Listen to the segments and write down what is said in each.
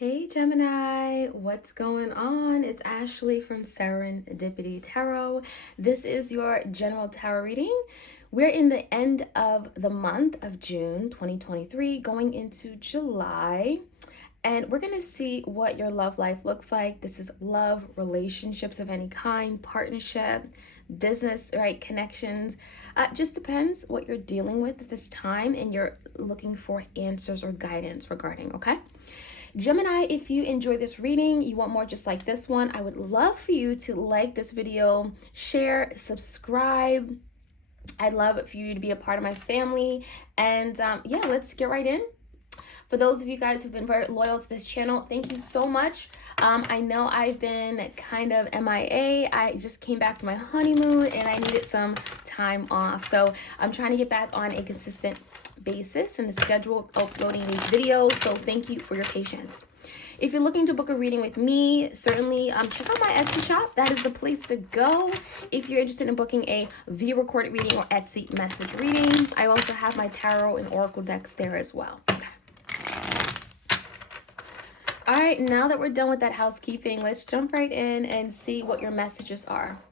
Hey Gemini, what's going on? It's Ashley from Serendipity Tarot. This is your general tarot reading. We're in the end of the month of June 2023, going into July, and we're going to see what your love life looks like. This is love, relationships of any kind, partnership, business, right? Connections. Just depends what you're dealing with at this time, and you're looking for answers or guidance regarding, okay? Gemini, if you enjoy this reading, you want more just like this one, I would love for you to like this video, share, subscribe. I'd love for you to be a part of my family. And yeah, let's get right in. For those of you guys who've been very loyal to this channel, thank you so much. I know I've been kind of MIA. I just came back to my honeymoon and I needed some time off. So I'm trying to get back on a consistent basis and the schedule of uploading these videos. So thank you for your patience. If you're looking to book a reading with me, certainly check out my Etsy shop. That is the place to go. If you're interested in booking a view recorded reading or Etsy message reading, I also have my tarot and oracle decks there as well. Okay. All right, now that we're done with that housekeeping, let's jump right in and see what your messages are.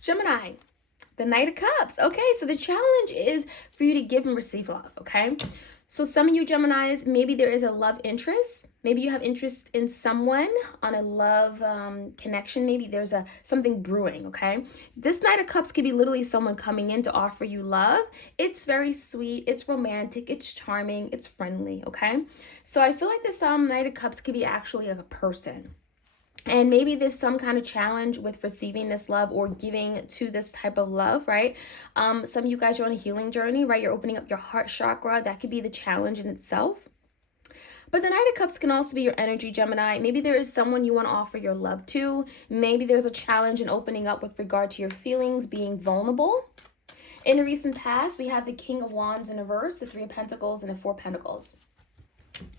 Gemini, the Knight of Cups. Okay, so the challenge is for you to give and receive love, okay? So some of you Geminis, maybe there is a love interest. Maybe you have interest in someone on a love connection. Maybe there's something brewing, okay? This Knight of Cups could be literally someone coming in to offer you love. It's very sweet, it's romantic, it's charming, it's friendly, okay? So I feel like this Knight of Cups could be actually like a person. And maybe there's some kind of challenge with receiving this love or giving to this type of love, right? Some of you guys are on a healing journey, right? You're opening up your heart chakra. That could be the challenge in itself. But the Knight of Cups can also be your energy, Gemini. Maybe there is someone you want to offer your love to. Maybe there's a challenge in opening up with regard to your feelings, being vulnerable. In the recent past, we have the King of Wands in reverse, the Three of Pentacles, and the Four of Pentacles.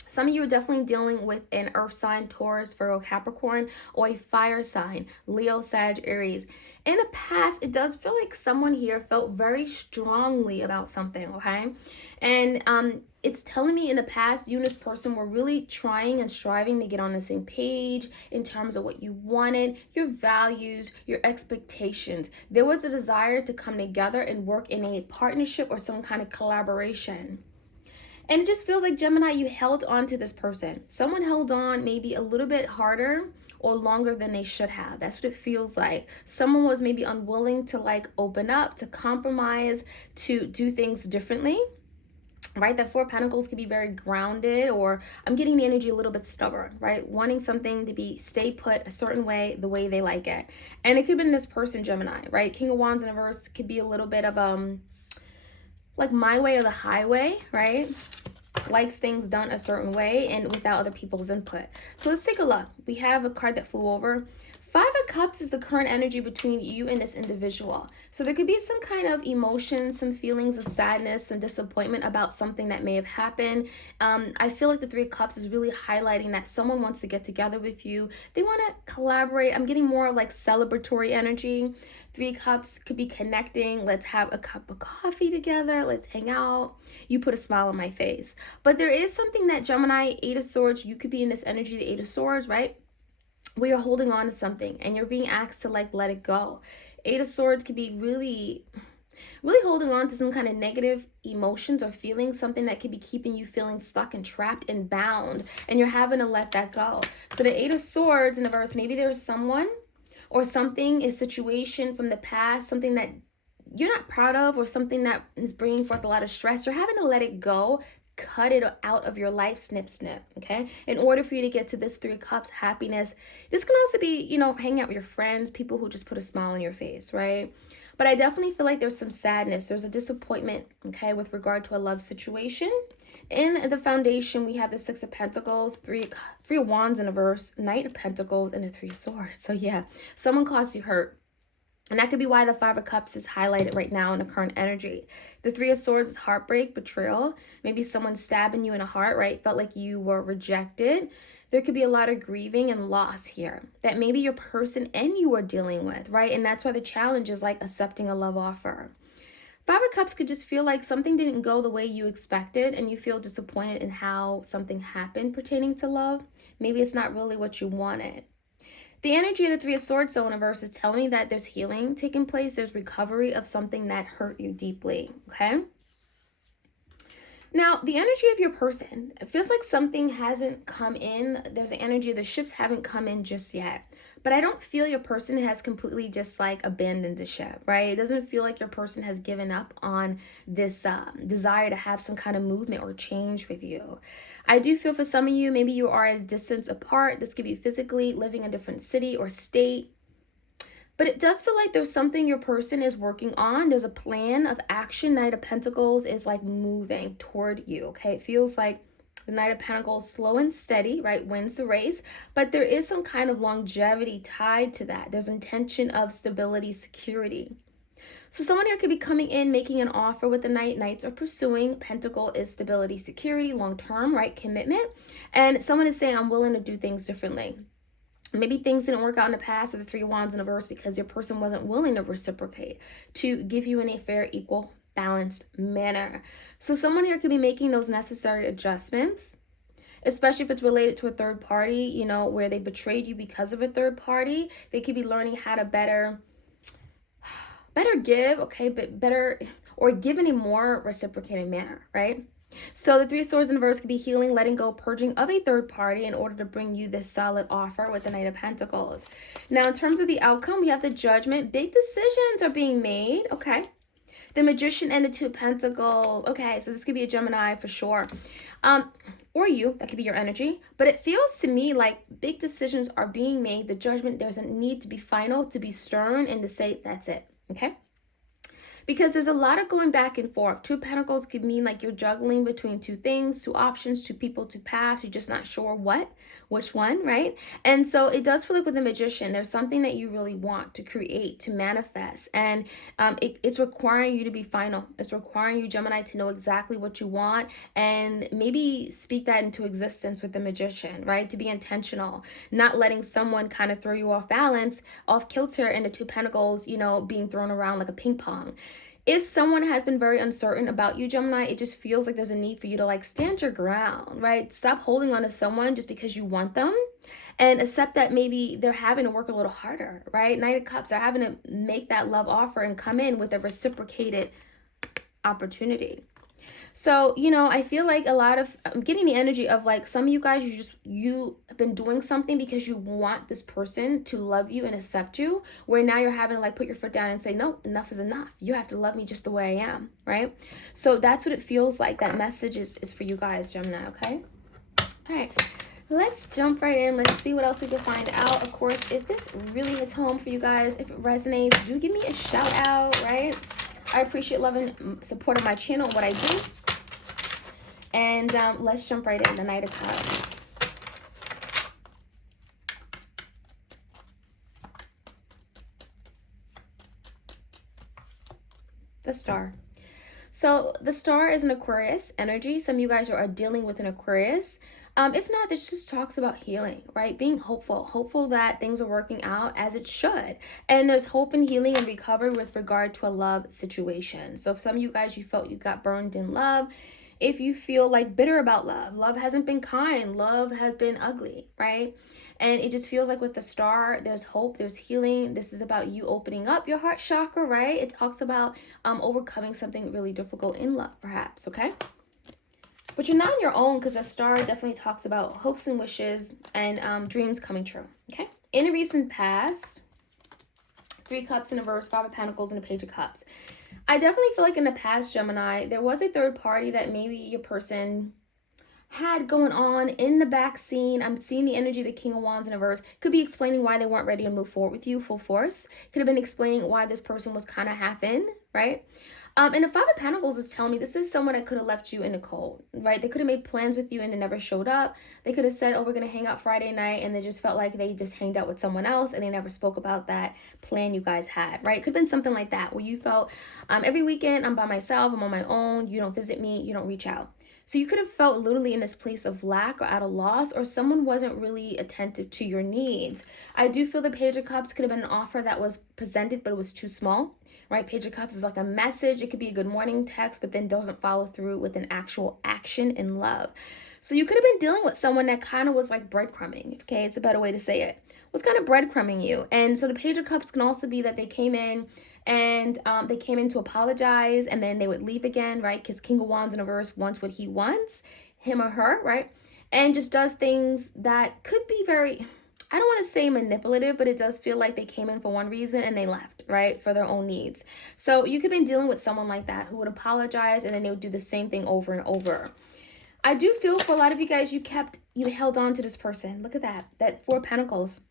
Some of you are definitely dealing with an earth sign, Taurus, Virgo, Capricorn, or a fire sign, Leo, Sag, Aries. In the past, it does feel like someone here felt very strongly about something, okay? And it's telling me in the past, you and this person were really trying and striving to get on the same page in terms of what you wanted, your values, your expectations. There was a desire to come together and work in a partnership or some kind of collaboration. And it just feels like, Gemini, you held on to this person. Someone held on maybe a little bit harder or longer than they should have. That's what it feels like. Someone was maybe unwilling to like open up, to compromise, to do things differently. Right? That Four of Pentacles could be very grounded, or I'm getting the energy a little bit stubborn, right? Wanting something to be stay put a certain way, the way they like it. And it could have been this person, Gemini, right? King of Wands in reverse could be a little bit of like my way or the highway, right? Likes things done a certain way and without other people's input. So let's take a look. We have a card that flew over. Five of Cups is the current energy between you and this individual. So there could be some kind of emotion, some feelings of sadness and disappointment about something that may have happened. I feel like the Three of Cups is really highlighting that someone wants to get together with you. They want to collaborate. I'm getting more like celebratory energy. Three Cups could be connecting. Let's have a cup of coffee together. Let's hang out. You put a smile on my face. But there is something that Gemini, Eight of Swords, you could be in this energy, the Eight of Swords, right? Where you're holding on to something and you're being asked to like let it go. Eight of Swords could be really holding on to some kind of negative emotions or feelings, something that could be keeping you feeling stuck and trapped and bound, and you're having to let that go. So the Eight of Swords in the verse, maybe there's someone or something, a situation from the past, something that you're not proud of, or something that is bringing forth a lot of stress. You're having to let it go, cut it out of your life, snip, okay? In order for you to get to this Three of Cups, happiness. This can also be, you know, hanging out with your friends, people who just put a smile on your face, right? But I definitely feel like there's some sadness. There's a disappointment, okay, with regard to a love situation. In the foundation, we have the Six of Pentacles, Three of Wands in a verse, Knight of Pentacles, and the Three of Swords. So yeah, someone caused you hurt. And that could be why the Five of Cups is highlighted right now in the current energy. The Three of Swords is heartbreak, betrayal. Maybe someone stabbing you in the heart, right? Felt like you were rejected. There could be a lot of grieving and loss here that maybe your person and you are dealing with, right? And that's why the challenge is like accepting a love offer. Five of Cups could just feel like something didn't go the way you expected and you feel disappointed in how something happened pertaining to love. Maybe it's not really what you wanted. The energy of the Three of Swords, though, in a verse is telling me that there's healing taking place. There's recovery of something that hurt you deeply, okay? Now, the energy of your person, it feels like something hasn't come in. There's an energy of the ships haven't come in just yet. But I don't feel your person has completely just like abandoned the ship, right? It doesn't feel like your person has given up on this desire to have some kind of movement or change with you. I do feel for some of you, maybe you are at a distance apart. This could be physically living in a different city or state. But it does feel like there's something your person is working on. There's a plan of action. Knight of Pentacles is like moving toward you, okay? It feels like the Knight of Pentacles, slow and steady, right, wins the race. But there is some kind of longevity tied to that. There's intention of stability, security. So someone here could be coming in, making an offer with the Knight. Knights are pursuing. Pentacle is stability, security, long-term, right, commitment. And someone is saying, I'm willing to do things differently. Maybe things didn't work out in the past with the Three of Wands in a verse because your person wasn't willing to reciprocate, to give you in a fair, equal, balanced manner. So someone here could be making those necessary adjustments, especially if it's related to a third party, you know, where they betrayed you because of a third party. They could be learning how to better give, okay, but better, or give in a more reciprocated manner, right? So the Three of Swords in reverse could be healing, letting go, purging of a third party in order to bring you this solid offer with the Knight of Pentacles. Now, in terms of the outcome, we have the Judgment. Big decisions are being made, okay? The Magician and the Two of Pentacles. Okay, so this could be a Gemini for sure. Or you, that could be your energy. But it feels to me like big decisions are being made. The Judgment, there's a need to be final, to be stern, and to say, that's it, okay? Because there's a lot of going back and forth. Two of Pentacles could mean like you're juggling between two things, two options, two people, two paths. You're just not sure which one, right? And so it does feel like with the Magician, there's something that you really want to create, to manifest. And it's requiring you to be final. It's requiring you, Gemini, to know exactly what you want and maybe speak that into existence with the Magician, right? To be intentional, not letting someone kind of throw you off balance, off kilter, and the Two of Pentacles, you know, being thrown around like a ping pong. If someone has been very uncertain about you, Gemini, it just feels like there's a need for you to like stand your ground, right? Stop holding on to someone just because you want them and accept that maybe they're having to work a little harder, right? Knight of Cups are having to make that love offer and come in with a reciprocated opportunity. So, you know, I feel like I'm getting the energy of like some of you guys, you have been doing something because you want this person to love you and accept you, where now you're having to like put your foot down and say, no, enough is enough. You have to love me just the way I am, right? So that's what it feels like. That message is for you guys, Gemini, okay? All right. Let's jump right in. Let's see what else we can find out. Of course, if this really hits home for you guys, if it resonates, do give me a shout out, right? I appreciate love and support of my channel and what I do. And let's jump right in. The Knight of Cups. The Star. So the Star is an Aquarius energy. Some of you guys are dealing with an Aquarius. If not, this just talks about healing, right? Being hopeful that things are working out as it should. And there's hope and healing and recovery with regard to a love situation. So if some of you guys, you felt you got burned in love, if you feel like bitter about love hasn't been kind, love has been ugly, right? And it just feels like with the Star, there's hope, there's healing. This is about you opening up your heart chakra, right? It talks about overcoming something really difficult in love, perhaps, okay? But you're not on your own, because the Star definitely talks about hopes and wishes and dreams coming true, okay? In a recent past, Three Cups in a verse, Five of Pentacles, and a Page of Cups. I definitely feel like in the past, Gemini, there was a third party that maybe your person had going on in the back scene. I'm seeing the energy of the King of Wands in a verse. Could be explaining why they weren't ready to move forward with you full force. Could have been explaining why this person was kind of half in, right? And the Five of Pentacles is telling me this is someone that could have left you in the cold, right? They could have made plans with you and it never showed up. They could have said, oh, we're going to hang out Friday night. And they just felt like they just hanged out with someone else and they never spoke about that plan you guys had, right? It could have been something like that where you felt every weekend I'm by myself, I'm on my own. You don't visit me, you don't reach out. So you could have felt literally in this place of lack or at a loss, or someone wasn't really attentive to your needs. I do feel the Page of Cups could have been an offer that was presented, but it was too small, right? Page of Cups is like a message. It could be a good morning text, but then doesn't follow through with an actual action in love. So you could have been dealing with someone that kind of was like breadcrumbing, okay? It's a better way to say it. Was kind of breadcrumbing you. And so the Page of Cups can also be that they came in and they came in to apologize and then they would leave again, right? Because King of Wands in a verse wants what he wants, him or her, right? And just does things that could be very, I don't want to say manipulative, but it does feel like they came in for one reason and they left, right? For their own needs. So you could have been dealing with someone like that who would apologize and then they would do the same thing over and over. I do feel for a lot of you guys, you held on to this person. Look at that 4 of Pentacles.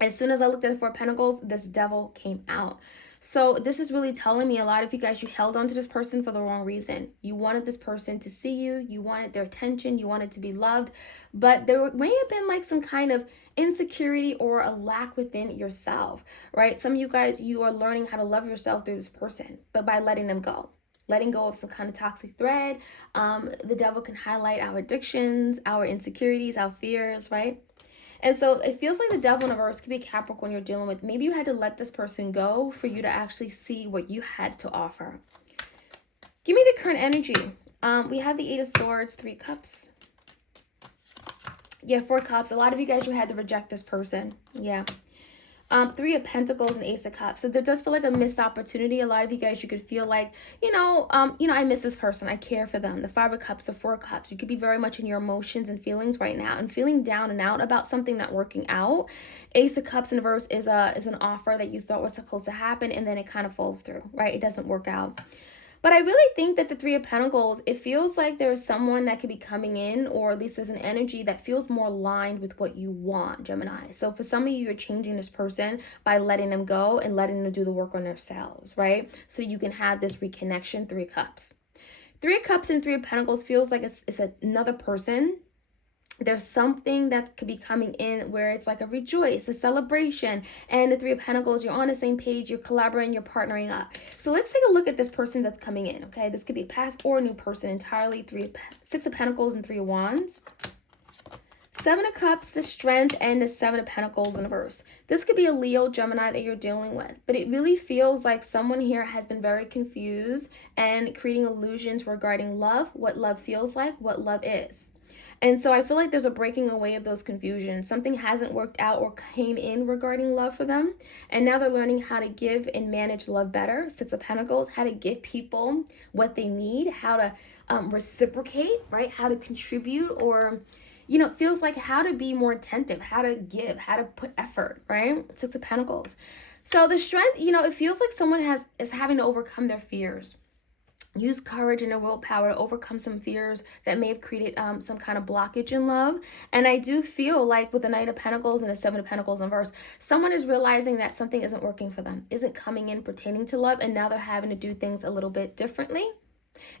As soon as I looked at the 4 of Pentacles, this Devil came out. So this is really telling me a lot of you guys, you held on to this person for the wrong reason. You wanted this person to see you. You wanted their attention. You wanted to be loved. But there may have been like some kind of insecurity or a lack within yourself, right? Some of you guys, you are learning how to love yourself through this person, but by letting them go. Letting go of some kind of toxic thread. The Devil can highlight our addictions, our insecurities, our fears, right? And so it feels like the Devil in reverse could be Capricorn you're dealing with. Maybe you had to let this person go for you to actually see what you had to offer. Give me the current energy. We have the 8 of Swords, 3 Cups. Yeah, 4 Cups. A lot of you guys, you had to reject this person. Yeah. 3 of Pentacles and Ace of Cups. So there does feel like a missed opportunity. A lot of you guys, you could feel like, I miss this person. I care for them. The 5 of Cups, the 4 of Cups. You could be very much in your emotions and feelings right now and feeling down and out about something not working out. Ace of Cups in reverse is an offer that you thought was supposed to happen and then it kind of falls through, right? It doesn't work out. But I really think that the 3 of Pentacles, it feels like there's someone that could be coming in, or at least there's an energy that feels more aligned with what you want, Gemini. So for some of you, you're changing this person by letting them go and letting them do the work on themselves, right? So you can have this reconnection, 3 Cups. 3 of Cups and 3 of Pentacles feels like it's another person. There's something that could be coming in where it's like a rejoice, a celebration. And the 3 of Pentacles, you're on the same page, you're collaborating, you're partnering up. So let's take a look at this person that's coming in, okay? This could be a past or a new person entirely. 6 of Pentacles and 3 of Wands. 7 of Cups, the Strength, and the 7 of Pentacles in reverse. This could be a Leo, Gemini that you're dealing with. But it really feels like someone here has been very confused and creating illusions regarding love, what love feels like, what love is. And so I feel like there's a breaking away of those confusions. Something hasn't worked out or came in regarding love for them. And now they're learning how to give and manage love better. 6 of Pentacles, how to give people what they need, how to reciprocate, right? How to contribute, or, it feels like how to be more attentive, how to give, how to put effort, right? 6 of Pentacles. So the Strength, it feels like someone is having to overcome their fears. Use courage and their willpower to overcome some fears that may have created some kind of blockage in love. And I do feel like with the 9 of Pentacles and the 7 of Pentacles in reverse, someone is realizing that something isn't working for them, isn't coming in pertaining to love, and now they're having to do things a little bit differently.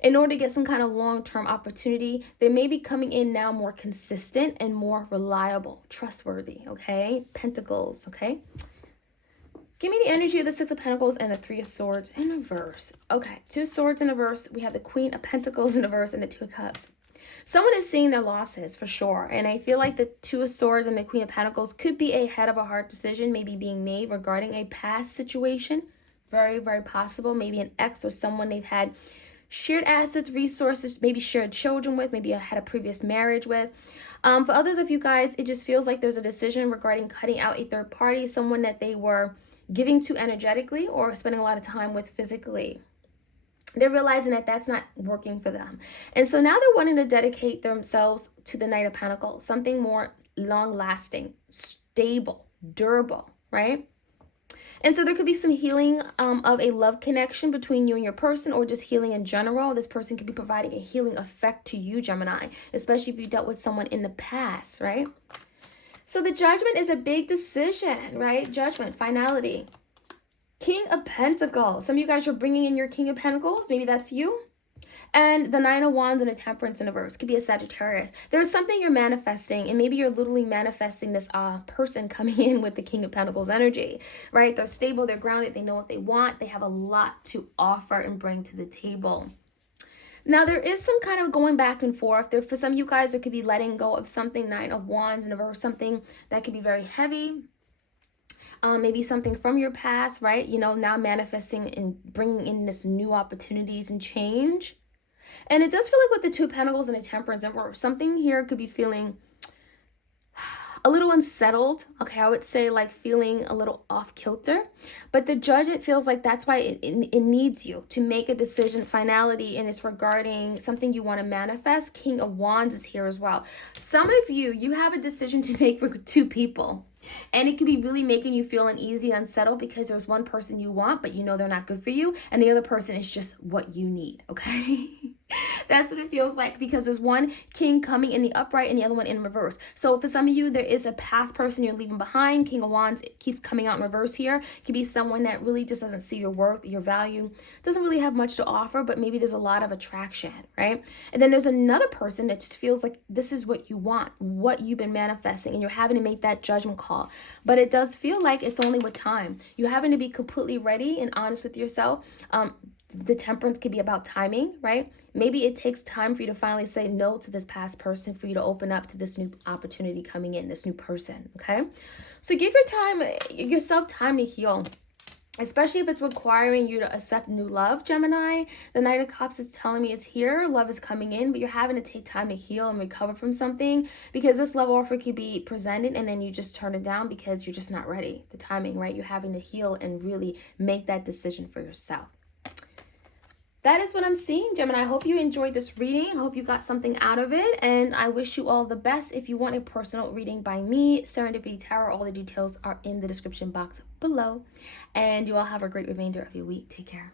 In order to get some kind of long-term opportunity, they may be coming in now more consistent and more reliable, trustworthy, okay? Pentacles, okay? Give me the energy of the 6 of Pentacles and the 3 of Swords in reverse. Okay, 2 of Swords in reverse. We have the Queen of Pentacles in reverse and the 2 of Cups. Someone is seeing their losses for sure. And I feel like the 2 of Swords and the Queen of Pentacles could be a head of a heart decision maybe being made regarding a past situation. Very, very possible. Maybe an ex or someone they've had shared assets, resources, maybe shared children with, maybe had a previous marriage with. For others of you guys, it just feels like there's a decision regarding cutting out a third party, someone that they were giving to energetically or spending a lot of time with physically. They're realizing that that's not working for them. And so now they're wanting to dedicate themselves to the Knight of Pentacles, something more long-lasting, stable, durable, right? And so there could be some healing of a love connection between you and your person, or just healing in general. This person could be providing a healing effect to you, Gemini, especially if you dealt with someone in the past, right? So the Judgment is a big decision, right? Judgment, finality. King of Pentacles. Some of you guys are bringing in your King of Pentacles. Maybe that's you. And the 9 of Wands and a Temperance in reverse. Could be a Sagittarius. There's something you're manifesting, and maybe you're literally manifesting this person coming in with the King of Pentacles energy, right? They're stable, they're grounded, they know what they want. They have a lot to offer and bring to the table. Now, there is some kind of going back and forth. For some of you guys, there could be letting go of something, 9 of Wands, and reverse, something that could be very heavy. maybe something from your past, right? You know, now manifesting and bringing in this new opportunities and change. And it does feel like with the Two of Pentacles and a Temperance, or something here could be feeling a little unsettled. Okay, I would say like feeling a little off kilter. But the Judge, it feels like that's why it needs you to make a decision, finality, and it's regarding something you want to manifest. King of Wands is here as well. Some of you have a decision to make for two people. And it could be really making you feel uneasy, unsettled, because there's one person you want, but you know they're not good for you. And the other person is just what you need, okay? That's what it feels like, because there's one king coming in the upright and the other one in reverse. So for some of you, there is a past person you're leaving behind. King of Wands, it keeps coming out in reverse here. It could be someone that really just doesn't see your worth, your value, doesn't really have much to offer, but maybe there's a lot of attraction, right? And then there's another person that just feels like this is what you want, what you've been manifesting, and you're having to make that judgment call. But it does feel like it's only with time. You're having to be completely ready and honest with yourself. The Temperance could be about timing, right? Maybe it takes time for you to finally say no to this past person, for you to open up to this new opportunity coming in, this new person, okay? So give yourself time to heal, especially if it's requiring you to accept new love, Gemini. The Knight of Cups is telling me it's here. Love is coming in, but you're having to take time to heal and recover from something, because this love offer could be presented and then you just turn it down because you're just not ready. The timing, right? You're having to heal and really make that decision for yourself. That is what I'm seeing, Gemini. I hope you enjoyed this reading. I hope you got something out of it. And I wish you all the best. If you want a personal reading by me, Serendipity Tarot, all the details are in the description box below. And you all have a great remainder of your week. Take care.